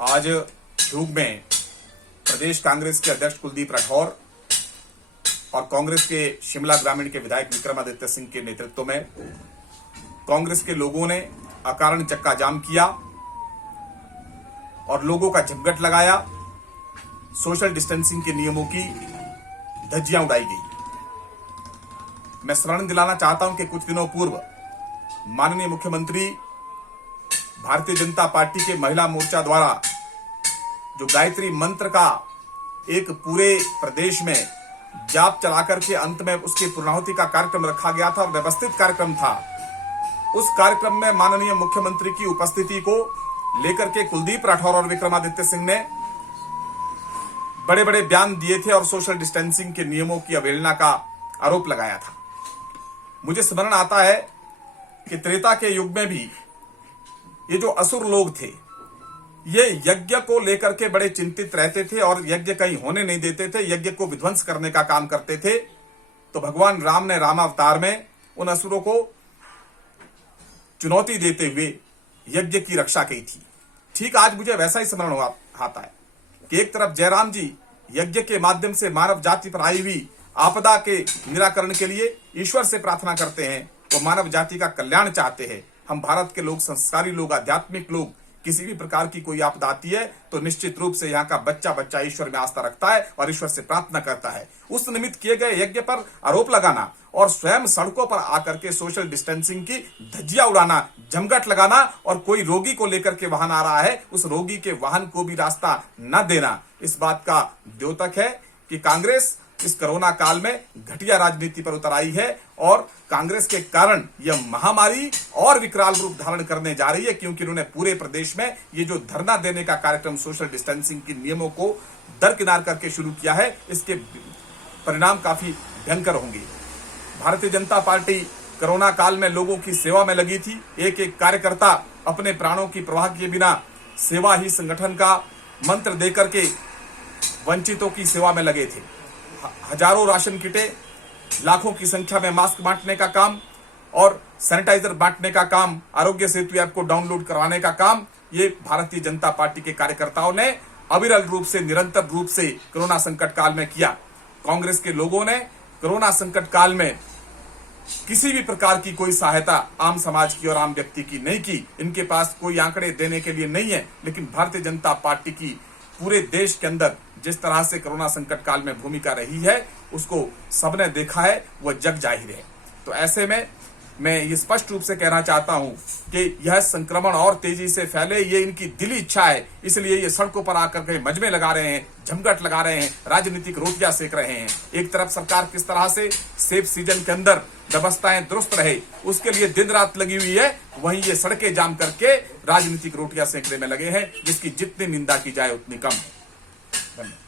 आज ध्रुव में प्रदेश कांग्रेस के अध्यक्ष कुलदीप राठौर और कांग्रेस के शिमला ग्रामीण के विधायक विक्रमादित्य सिंह के नेतृत्व में कांग्रेस के लोगों ने अकारण चक्का जाम किया और लोगों का झपगट लगाया। सोशल डिस्टेंसिंग के नियमों की धज्जियां उड़ाई गई। मैं स्मरण दिलाना चाहता हूं कि कुछ दिनों पूर्व माननीय मुख्यमंत्री भारतीय जनता पार्टी के महिला मोर्चा द्वारा जो गायत्री मंत्र का एक पूरे प्रदेश में जाप चलाकर के अंत में उसकी पूर्णाहुति का कार्यक्रम रखा गया था और व्यवस्थित कार्यक्रम था। उस कार्यक्रम में माननीय मुख्यमंत्री की उपस्थिति को लेकर के कुलदीप राठौर और विक्रमादित्य सिंह ने बड़े बड़े बयान दिए थे और सोशल डिस्टेंसिंग के नियमों की अवहेलना का आरोप लगाया था। मुझे स्मरण आता है कि त्रेता के युग में भी ये जो असुर लोग थे ये यज्ञ को लेकर के बड़े चिंतित रहते थे और यज्ञ कहीं होने नहीं देते थे, यज्ञ को विध्वंस करने का काम करते थे। तो भगवान राम ने रामावतार में उन असुरों को चुनौती देते हुए यज्ञ की रक्षा की थी। ठीक आज मुझे वैसा ही स्मरण आता है कि एक तरफ जयराम जी यज्ञ के माध्यम से मानव जाति पर आई हुई आपदा के निराकरण के लिए ईश्वर से प्रार्थना करते हैं, वो मानव जाति का कल्याण चाहते हैं। हम भारत के लोग, संस्कारी लोग, आध्यात्मिक लोग, किसी भी प्रकार की कोई आपदा आती है तो निश्चित रूप से यहाँ का बच्चा बच्चा ईश्वर में आस्था रखता है और ईश्वर से प्रार्थना करता है। उस निमित्त किए गए यज्ञ पर आरोप लगाना और स्वयं सड़कों पर आकर के सोशल डिस्टेंसिंग की धज्जियां उड़ाना, जमघट लगाना और कोई रोगी को लेकर के वाहन आ रहा है उस रोगी के वाहन को भी रास्ता न देना, इस बात का द्योतक है कि कांग्रेस इस कोरोना काल में घटिया राजनीति पर उतर आई है और कांग्रेस के कारण यह महामारी और विकराल रूप धारण करने जा रही है, क्योंकि उन्होंने पूरे प्रदेश में ये जो धरना देने का कार्यक्रम सोशल डिस्टेंसिंग के नियमों को दरकिनार करके शुरू किया है, इसके परिणाम काफी भयंकर होंगे। भारतीय जनता पार्टी कोरोना काल में लोगों की सेवा में लगी थी। एक एक कार्यकर्ता अपने प्राणों की परवाह किए बिना सेवा ही संगठन का मंत्र देकर के वंचितों की सेवा में लगे थे। हजारों राशन किटें, लाखों की संख्या में मास्क बांटने का काम और सैनिटाइजर बांटने का काम, आरोग्य सेतु ऐप को डाउनलोड करवाने का काम, ये भारतीय जनता पार्टी के कार्यकर्ताओं ने अविरल रूप से, निरंतर रूप से कोरोना संकट काल में किया। कांग्रेस के लोगों ने कोरोना संकट काल में किसी भी प्रकार की कोई सहायता आम समाज की और आम व्यक्ति की नहीं की। इनके पास कोई आंकड़े देने के लिए नहीं है, लेकिन भारतीय जनता पार्टी की पूरे देश के अंदर जिस तरह से कोरोना संकट काल में भूमिका रही है उसको सबने देखा है, वह जग जाहिर है। तो ऐसे में मैं ये स्पष्ट रूप से कहना चाहता हूं कि यह संक्रमण और तेजी से फैले, ये इनकी दिली इच्छा है। इसलिए ये सड़कों पर आकर के मजमे लगा रहे हैं, झमघट लगा रहे हैं, राजनीतिक रोटियां सेक रहे हैं। एक तरफ सरकार किस तरह से सेफ सीजन के अंदर व्यवस्थाएं दुरुस्त रहे उसके लिए दिन रात लगी हुई है, वहीं ये सड़कें जाम करके राजनीतिक रोटियां सेकने में लगे हैं, जिसकी जितनी निंदा की जाए उतनी कम है। धन्यवाद।